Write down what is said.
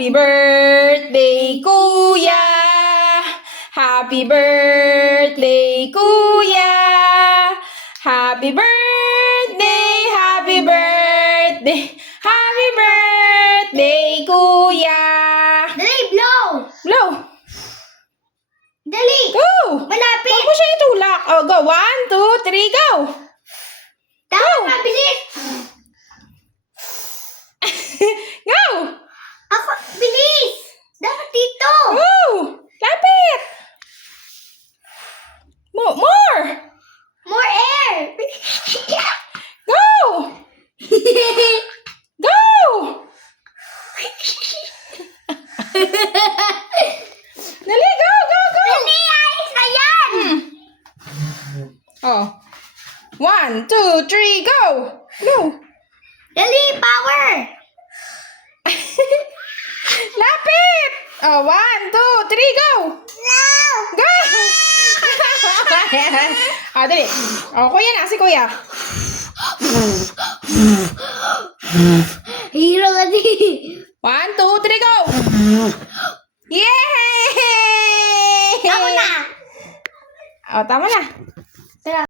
Happy birthday, Kuya! Happy birthday, Kuya! Happy birthday, happy birthday, happy birthday, Kuya! Dali, blow! Blow! Dali! Go! Malapit! Huwag mo siya itulak. Oh, go. 1, 2, 3, go! Dapat mabilis! Go! Ako, bilis! Dapat dito! Go! Lapit! More! More air! Go! Go! Dali, go, go, go! Dali, ayos na yan! Oh. 1, 2, 3, go! Go! Dali, power! Lapit! Oh, 1, 2, 3, go! No! Go! Ah, dali. Oh, kuya na, si kuya. Hero ka di! 1, 2, 3, go! Yay! Ako na! Oh, tama na.